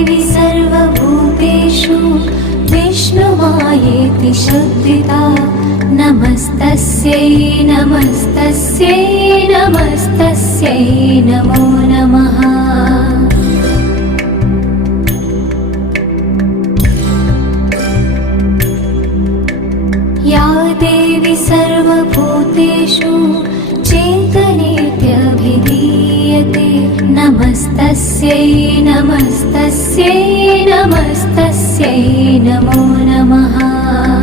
देवी सर्वभूतेषु विष्णुमायेति शुद्धिता नमस्तस्यै नमस्तस्यै नमस्तस्यै नमो नमः। या देवी सर्वभूतेषु चेतनेत्यभिधीयते नमस्तस्यै नमस्तस्यै नमस्तस्यै नमो नमः।